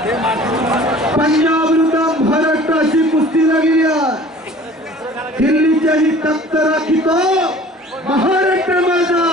पंजाब विरुद्ध महाराष्ट्र अशी कुस्ती लागली आहे दिल्लीच्या ही तख्त राखीतो महाराष्ट्र माझा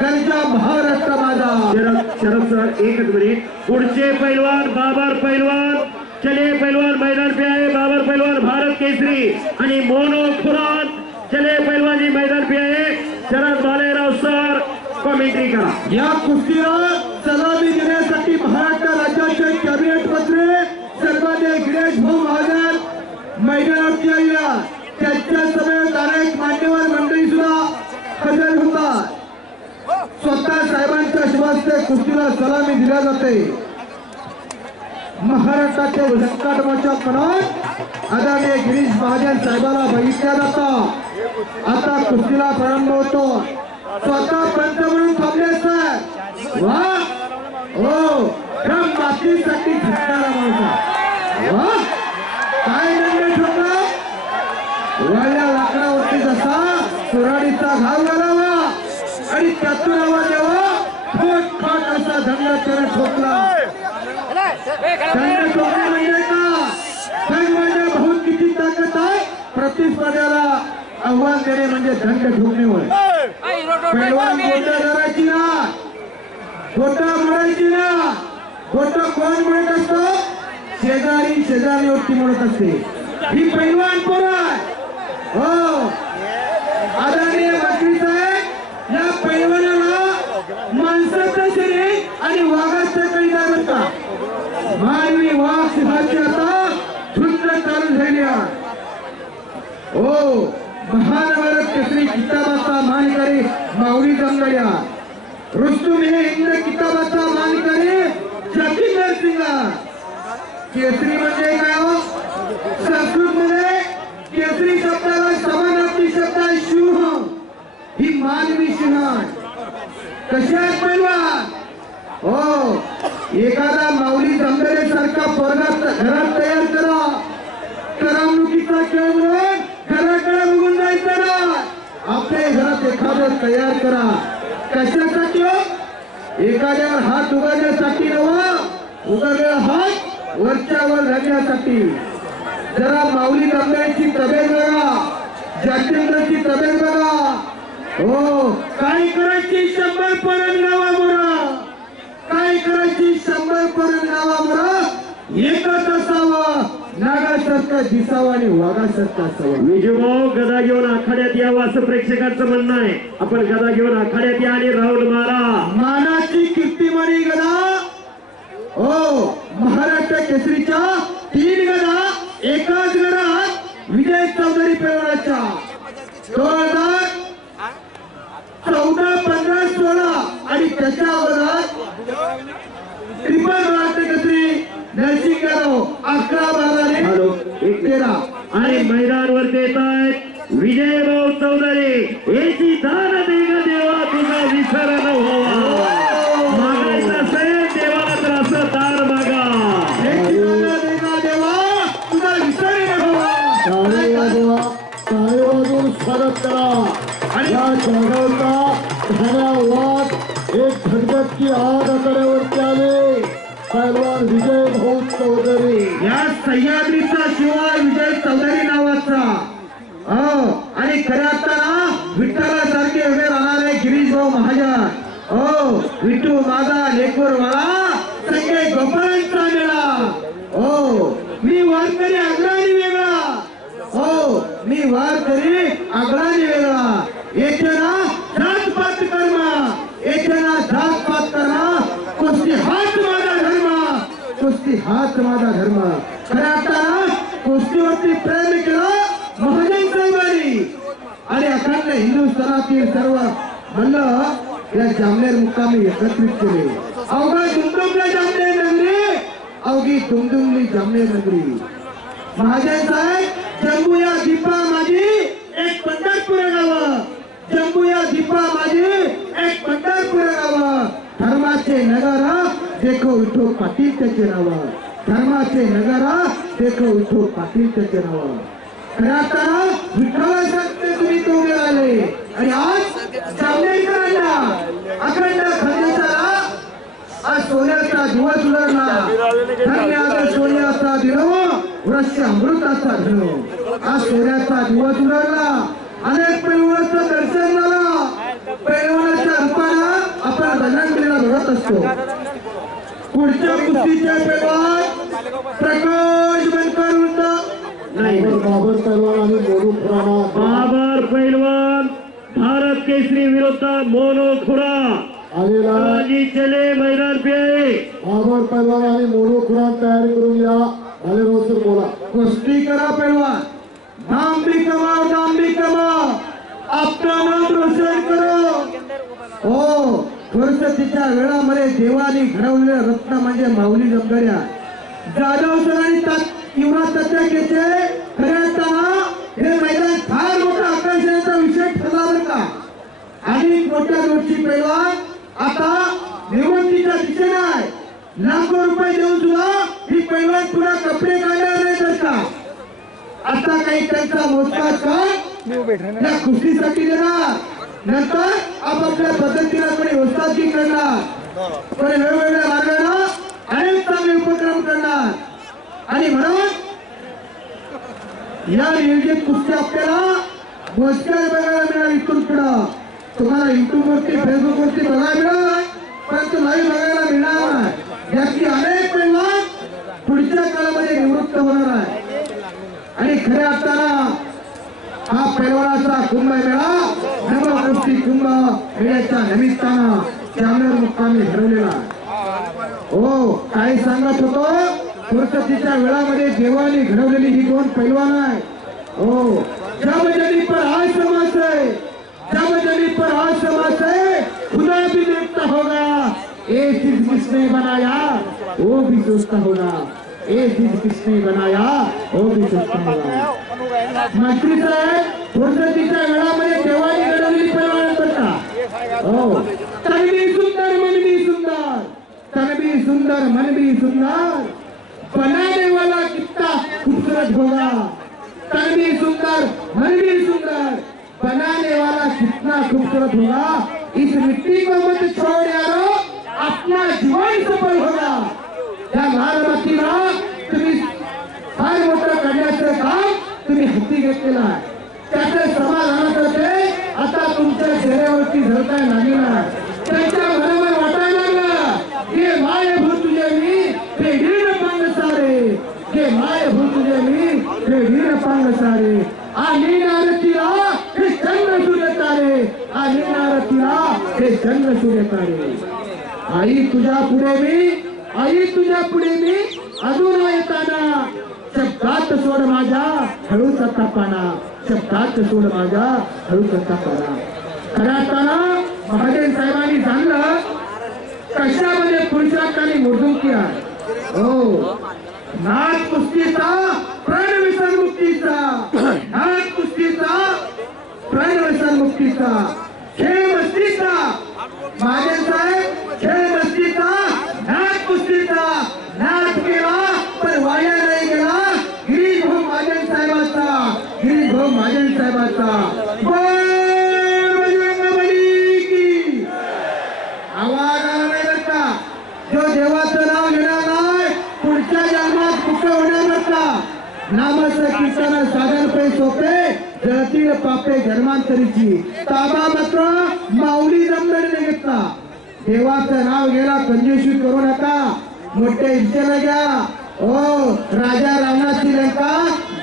गरजा महाराष्ट्र माझा. शरद शरद सर एकच मिनिट. पुढचे पैलवान बाबर पैलवान चले पैलवान मैदान पे आहे बाबर पैलवान भारत केसरी आणि मोनो खुरान चले पैलवान जी मैदान पे आहे शरद बालेराव सर कॉमेंट्री करा. या कुस्तीला सलामी देण्यासाठी महाराष्ट्र राज्याचे कॅबिनेट मंत्री सन्मान्य गिरीश भाऊ महाजन मैदानावरती आलेला त्यांच्या समेत अनेक मान्यवर मंडळी सुद्धा हजर होतात स्वतः साहेबांच्या शिवास्ते कुस्तीला सलामी जाते. महाराष्ट्राचे संकटमोच्या पणात आदरणीय गिरीश महाजन साहेबाला बघितल्या जातं. आता कुस्तीला प्रारंभ होतो. स्वतः पंत म्हणून थांबले सर. वा! हो ह्या मातीसाठी झटणारा माणसा असा ठोकला. म्हणजे का? दंड म्हणजे बहुत किती ताकद आहे? प्रतिस्पर्ध्याला आव्हान देणे म्हणजे दंड ठोकणे होय धरायची ना. गोट मोडायची ना. गोट कोण म्हणत असतो? शेजारी शेजारीवरती म्हणत असते. ही पैलवान पोर आहे? हो. आदरणीय मंत्री साहेब या पैलवानाला माणसाचं शरीर आणि वाघाचं काही नाही बरं मानवी वाघ सिंहाची आता झुंज चालू झाली हो महानवरत केसरी किताबाचा मानकरी माऊली जमगड्या रुस्तुम हे इंद्र किताबाचा मानकरी जतिंदर सिंग. केसरी म्हणजे काय हो? संस्कृत मध्ये केसरी शब्दाला समानार्थी शब्द आहे शिव ही मानवी सिंह कशा आहेत पैलवान हो एखादा माऊली जमगडे सारखा पोरगा घरात तयार करा करमणुकीचा खेळ म्हणून घराकडे बघून जायचं ना आपल्या घरात एखादं तयार करा. कशासाठी हो? एखाद्यावर हात उघडण्यासाठी नवा उघडलेला हात वरच्या वर जरा माऊली दंगाची तब्येत बघा. जातींद्रची तब्येत बघा. हो काय करायची? शंभर पर्यंत नावा मोरा काय करायची शंभर पर्यंत नावा मोरा एकच असावं नागासारखा दिसावा आणि असावा. विजयभाऊ गदा घेऊन आखाड्यात यावं असं प्रेक्षकांचं म्हणणं आहे. आपण गदा घेऊन आखाड्यात या आणि राऊंड मारा. मानाची कीर्तिमानी गदा. हो महाराष्ट्र केसरीच्या तीन गदा एकाच गडात विजय चौधरी पैलवानाच्या. स्वागत करा या वाद एक आग आकड्यावरती आले. विजय भाऊ चौधरी. या सह्याद्रीचा शिवाय विजय चौधरी नावाचा. आणि खऱ्या अर्थानं विठ्ठलासारखे उभे राहणारे गिरीश भाऊ महाजन. हो विठू माझा लेकूर वाळा संजय गोपाळांचा मेळा. हो मी वारकरी हो मी वारकरी आग्रानी वेगळा येथे ना जात पात कर्म येथे ना जात पात कर्म कुस्ती हाच माझा धर्म कुस्ती हाच माझा धर्म खऱ्या अर्थानं कुस्तीवरती प्रेम केलं महाजन साहेबांनी आणि अखंड हिंदुस्थानातील सर्व म्हणलं या जामनेर मुक्कामी एकत्रित केले अवघा दुमदुमला जामनेर नगरी अवघी दुमदुमली जामनेर नगरी महाजन साहेब जम्मू या दीपा माझी एक पंढरपूर गाव जम्मू या दीपा माझी एक पंढरपूर गाव. धर्माचे नगर देखो उठो पाटील त्याचे नाव. धर्माचे नगर देखो उठो पाटील त्याचे नाव. खऱ्या अर्थानं विठ्ठलासारखे तुम्ही तो मिळाले आणि आज जामनेकरांना अखंड खंडेशाला आज सोन्याचा दिवस उलरला धर्म वृक्ष अमृताचा धनु आज सोन्याचा दिवस उलगला. अनेक पैलवानाचं दर्शन झालं. पैलवानाच्या रूपानं आपण बजरंगलीला बघत असतो. पुढच्या पैलवान प्रकाश बनकर नाही बाबर पैलवान आणि मोरू खुराना. बाबर पैलवान भारत केसरी विरुद्ध मोनो खुरा. आलेला आहे. शिवाजी चले मैदान पे. आहे. बाबर पैलवान आणि मोरू खुरान तयारी करून या आले सर बोला. कुस्ती करा पैलवान. नाम भी कमाओ नाम भी कमाओ नाम रोशन करो. हो तिच्या वेळामध्ये देवानी घडवलेल्या रत्न म्हणजे माऊली जमदऱ्या जाधव सरांनी तात- युवराज तत्त्याचे खऱ्या अर्थानं हे मैदान फार मोठा आकर्षणाचा विषय ठरला बरं का? आणि मोठ्या गोष्टी पैलवान आता निवडणुकीच्या दिशेने आहे. लाखो रुपये देऊन सुद्धा ही पैलवान पुन्हा कपडे काढणार नाही तर का? आता काही त्यांचा मोजका कर. या कुस्तीसाठी देणार. नंतर आपापल्या पद्धतीनं कोणी वस्तादगी करणार कोणी वेगवेगळ्या मार्गानं अनेक चांगले उपक्रम करणार. आणि म्हणून या नियोजित कुस्ती आपल्याला मोजक्या बघायला मिळणार इथून पुढं. तुम्हाला युट्यूब वरती फेसबुक वरती बघायला मिळणार परंतु नाही बघायला मिळणार नाही. याची अनेक पैलवान पुढच्या काळामध्ये निवृत्त होणार आहे आणि खऱ्या अर्थाला हा पैलवानाचा कुंभमेळा नव कुस्ती कुंभ मेळ्याच्या निमित्तानं जामनेर मुक्कामी ठरवलेला हो काय सांगत होतो फुरसतीच्या वेळामध्ये देवाने घडवलेली ही दोन पैलवान हो, आहे हो जब पर आज समास आहे. जब पर आज समास आहे. खुदा भी देखता होगा. ये चीज किसने बनाया? वो भी सोचता होगा. ये चीज किसने बनाया? वो भी सोचता होगा मंत्री साहेब फुरसतीच्या वेळामध्ये देवाने घडवलेली पैलवान बरं हो तन भी सुंदर मन भी सुंदर तन भी सुंदर मन भी सुंदर। बनाने वाला कितना खूबसूरत होगा। तन भी सुंदर मन भी सुंदर। बनाने वाला कितना खूबसूरत होगा। इस मिट्टी को मत छोड़ यारो अपना जीवन सफल होगा। या महाराष्ट्रीला तुम्ही फार मोठं करण्याचं काम तुम्ही घेतलेला आहे त्याचे समाधानाचं ते आता तुमच्या चेहऱ्यावरती झळकाय लागलेलं त्यांच्या मनावर वाटायला लागलं. हे माय भूत तुझे मी ते हीर पांग सारे. हे माय भूत तुझे मी ते हीर पांग सारे. आणि नारतीला हे चंद्र सूर्य तारे. आणि नारतीला हे चंद्र सूर्य तारे. आई तुझ्या पुढे मी आई तुझ्या पुढे मी अजून येताना. शब्दात सोड माझ्या हळू तापाना शब्दात सोड माझ्या हळू तापाना खऱ्या असताना महाजन साहेबांनी सांगलं कशामध्ये पुरुषार्थाने आणि किया हो. नाच कुस्तीचा प्रण व्यसन मुक्तीचा नाथ कुस्तीचा प्रण व्यसन मुक्तीचा खेळ मस्तीचा महाजन साहेब खेळ मस्तीचा नाथ कुस्तीचा नाथ केला पण वाया नाही गेला गिरीश भाऊ महाजन साहेबाचा गिरीश भाऊ महाजन साहेबाचा बोल बजरंगबली की आवाज आला नाही बरं का जो देवाचं नाव घेणार नाही पुढच्या जन्मात कुठं होणार बरं का कीर्तन साधन पे सोपे जळतील पापे धर्मांतरीची ताबा मात्र माऊली जमदडीने घेतला. देवाचं नाव घ्यायला कंजूशी करू नका. मोठे इच्छेला घ्या. ओ राजा रावणाची श्रीलंका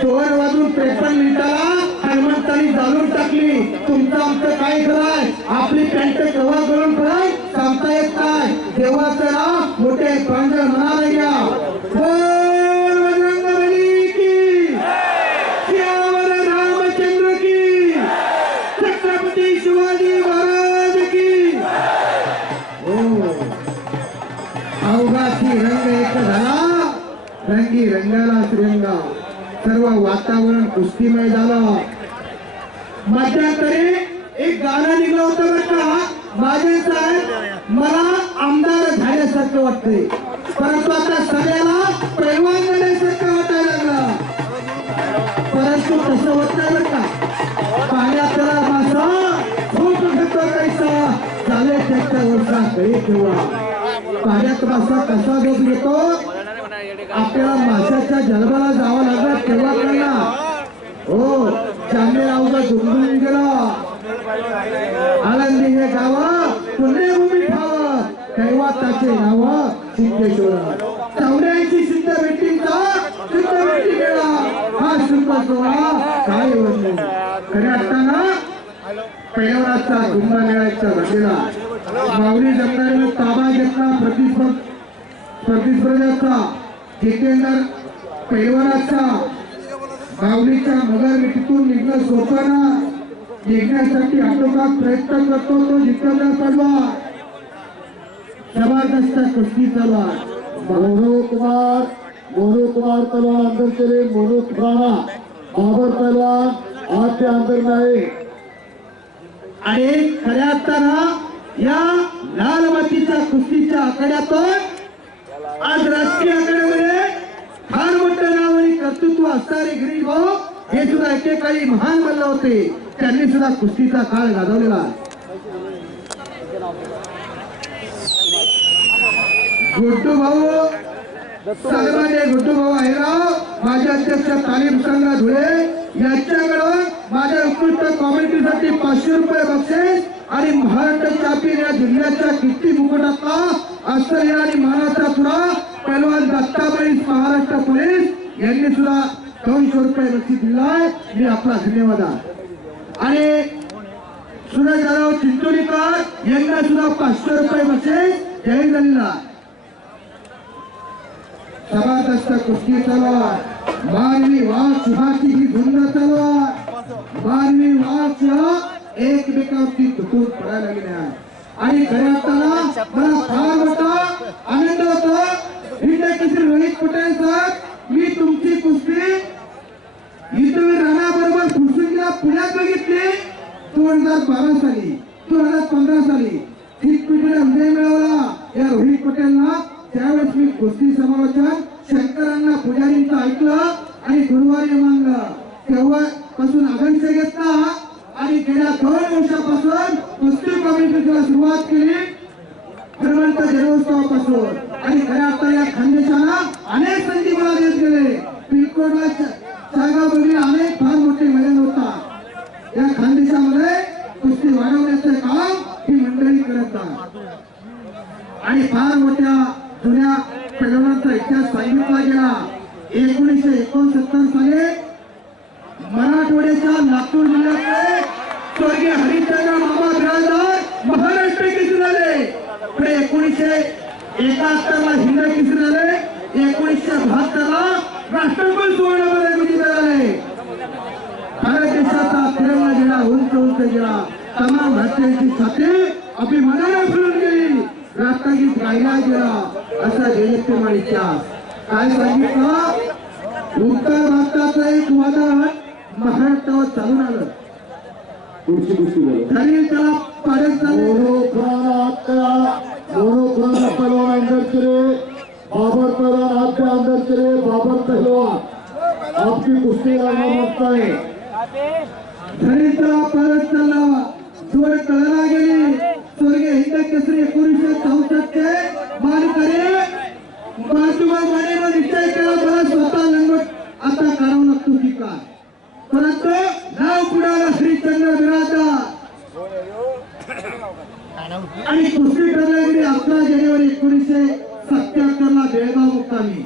दोन वाजून त्रेपन्न मिनिटाला हनुमंतांनी जाणून टाकली. तुमचं आमचं काय कराय आपली पॅन्ट कव्हा करून पण सांगता येत काय देवाचं नाव मोठे पांढर म्हणाला घ्या. वातावरण कुस्तीमय झालं मध्यंतरी एक गाणं निघलं होतं बरं का? माझे साहेब मला आमदार झाल्यासारखं वाटते परंतु आता सगळ्याला पैलवान झाल्यासारखं वाटायला लागलं. परंतु तसं होत नाही बरं का? पाण्यातला मासा खूप घेतो कैसा झाले त्याच्या वर्षा कळी ठेवा पाण्यात मासा कसा झोप घेतो? आपल्याला माशाच्या जन्माला जावं लागलं तेव्हा करणार हो चांदेरावचा झुंबून गेला. आनंदी हे गाव पुण्यभूमी ठाव तेव्हा त्याचे नाव सिद्धेश्वर. चौऱ्याऐंशी सिद्ध भेटींचा सिद्ध भेटी गेला हा शुल्क सोहळा काय वर्णन खरे असताना पहिल्यावराचा कुंभमेळ्याचा घडलेला माऊली जमणाऱ्याने ताबा घेतला प्रतिस्पर्धा प्रतिस्पर्धाचा जितेंद्र पैलवानाचा माऊलीच्या नगर मिठीतून निघणं सोपं ना निघण्यासाठी आटोकाट प्रयत्न करतो तो जितेंद्र पडवा जबरदस्त कुस्ती चालू मोनू कुमार मोनू कुमार पहलवान अंदर चले मोनू खुराना बाबर पहलवान आपके अंदर में आए आणि खऱ्या असताना या लाल मातीच्या कुस्तीच्या आखाड्यातून आज राष्ट्रीय आणि कर्तृत्व असणारे गिरीश भाऊ हे सुद्धा एकेकाळी महान बनले होते. त्यांनी सुद्धा कुस्तीचा काळ गाजवलेला गुड्डू भाऊ सन्मान्य गुड्डू भाऊ आहेराव माझे अध्यक्ष तालीम संघ धुळे यांच्याकडं माझ्या उत्कृष्ट कॉमेंट्रीसाठी पाचशे रुपये बक्षीस आणि महाराष्ट्र चॅम्पियन या जिल्ह्याच्या किती मुकुटातला अस्सल आणि मानाचा तुरा पैलवान दत्ताबाई महाराष्ट्र पोलीस यांनी सुद्धा दोनशे रुपये बक्षीस दिलाय. मी आपला धन्यवाद आणि सुरज जाधव चिंचोलीकर यांना सुद्धा पाचशे रुपये बक्षीस जाहीर झालेला सभादस्त कुस्ती चालू मानवी वाघ सुहाची ही धुंद चालू मानवी वाघ एकमेकांची तुटून पडायला लागल्या आणि खऱ्या अर्थानं मला फार मोठा आनंद होतो. रोहित पटेल साहेब मी तुमची कुस्ती युद्धवीर राणाबरोबर फुरसुंगीला पुण्यात बघितली. दोन हजार बारा साली दोन हजार पंधरा साली. ठिकपिटीला विजय मिळवला. या रोहित पटेलना त्यावेळेस मी कुस्ती समालोचन शंकरांना पुजारींचं ऐकलं आणि गुरुवारी मानलं तेव्हापासून अभ्यास घेतला आणि गेल्या दोन वर्षापासून कुस्ती कमिटीला सुरुवात केली. हनुमंत जन्मोत्सवापासून. आणि खऱ्या अर्थाने या खानदेशाला अनेक संधी मला देत गेले. पिलकोडला जागा बघली अनेक फार मोठे मैदान होता. या खानदेशामध्ये कुस्ती वाढवण्याचं काम ही मंडळी करत आणि फार मोठ्या जुन्या पैलवानांचा इतिहास सांगितला गेला. एकोणीसशे एकोणसत्तर साली मराठवाड्याच्या लातूर जिल्ह्यातले स्वर्गीय हरिचंद्र मामा बिराजदार महाराष्ट्र किसून आले पुढे एकोणीसशे एकाहत्तर ला हिंद किसून आले एकोणीसशे बहात्तर ला राष्ट्रकुल सुवर्ण पदक झाले. भारत देशाचा तिरंगा गेला उंच उंच गेला. तमाम भारतीयांची छाती अभिमानाने फुलून गेली. राष्ट्रगीत गायला गेला असा जयत्यमान इतिहास. काय सांगितलं? उत्तर भारताचं एक वादळ महाराष्ट्रावर चालून आलं. बोलो. तरी त्याला अंदर चले पहलवान आपके अंदर चले बाबर पहलवान आपकी कुश्ती लड़ना मरता है तरी त्याला परत चालला जोड कळला गेली स्वर्गीय हिंद केसरी एकोणीसशे चौसष्टचे मानकरी बाजूबा मानेवर निश्चय केला मला स्वतः लंगोट आता करावं लागतो की काय परंतु नाव पुढाला हरिश्चंद्र बिराजदार आणि कुस्ती ठरल्या गेली अकरा जानेवारी एकोणीसशे सत्याहत्तर ला बेळगाव मुक्कामी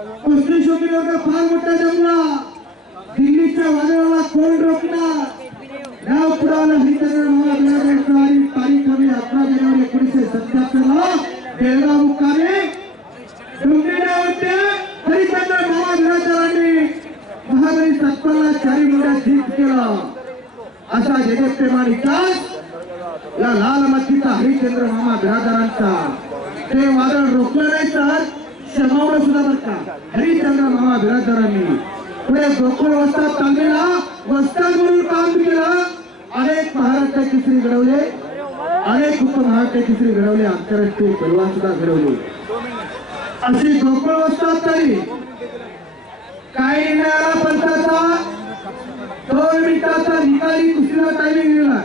कुस्ती शोधून वर्ग फार मोठा जमला दिल्लीच्या वादळाला कोण रोखणार नाव पुढाला हरिचंद्र महाराजांची आणि तारीख आम्ही अकरा जानेवारी एकोणीसशे सत्याहत्तर ला बेळगाव मुक्कामी डोंबिवलीवरती हरिचंद्र महाराजांनी महाबळी सत्तरला चारी मोठा जीत केला असा जगप्रेमान इतिहास या लाल मातीचा हरिचंद्र मामा बिरादरांचा ते वादळ रोखलं नाही तर शमावलं सुद्धा बरं हरिश्चंद्र मामा बिराजदारांनी पुढे गोकुळ वस्ताद तांबेला वस्ताद म्हणून काम केलं. अनेक महाराष्ट्र केसरी घडवले. अनेक उप महाराष्ट्र केसरी घडवले. आंतरराष्ट्रीय पैलवान सुद्धा घडवले. अशी गोकुळ वस्ताद तरी काही येणारा आला पंचाचा दोन मिनिटाचा निकाली कुस्तीला टायमिंग दिला.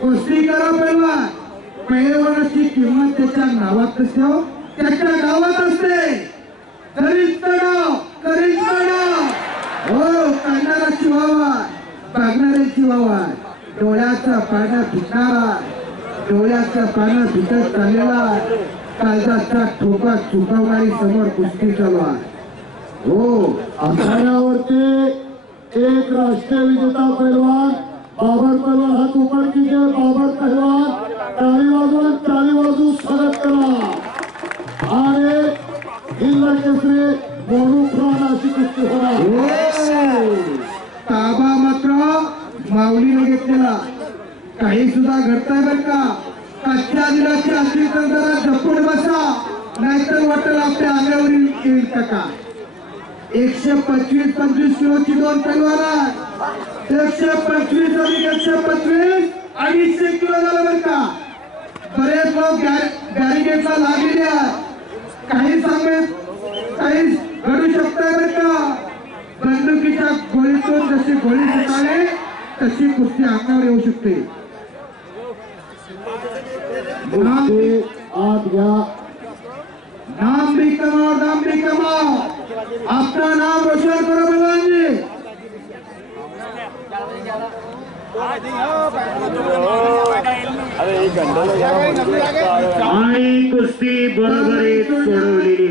कुस्ती करा पहिला पैलवानाची किंमत त्याच्या नावात कशी हो. त्याच्या गावात असते. दरिद्र गाव दरिद्र शिवावा शिवावा डोळ्याचा पाना फुटणारा डोळ्याचा पाना फुटत चाललेला. कागदाचा ठोका चुकवणारी समोर कुस्ती चालवा हो आखाड्यावरती एक राष्ट्रीय विजेता पैलवान बाबर पैलवान हात उपर की बाबर पैलवान टाळी वाजून टाळी वाजून स्वागत करा. आणि हिंद केसरी मोनू खुरान अशी कुस्ती होणार. ताबा मात्र माऊलीने घेतलेला. काही सुद्धा घडतंय बर का? कच्च्या दिलाची असली तर जरा जपून बसा नाहीतर वाटेल आपल्या आंग्यावरील येईल का एकशे पंचवीस पंचवीस किलोची दोन तलवार आहे. एकशे पंचवीस अधिक एकशे पंचवीस अडीचशे किलो झालं बरं का? बरेच लोक बॅरिकेडला लागलेले आहेत. काही सांगत काही घडू शकतंय बरं का? बंदुकीच्या गोळीतून जशी गोळी सुटावे तशी कुस्ती अंगावर येऊ शकते. आत घ्या. नाम भी कमाओ नाम भी कमाओ अपना नाम रोशन करो भगवान जी आणि कुस्ती बरोबरीत सोडवलेली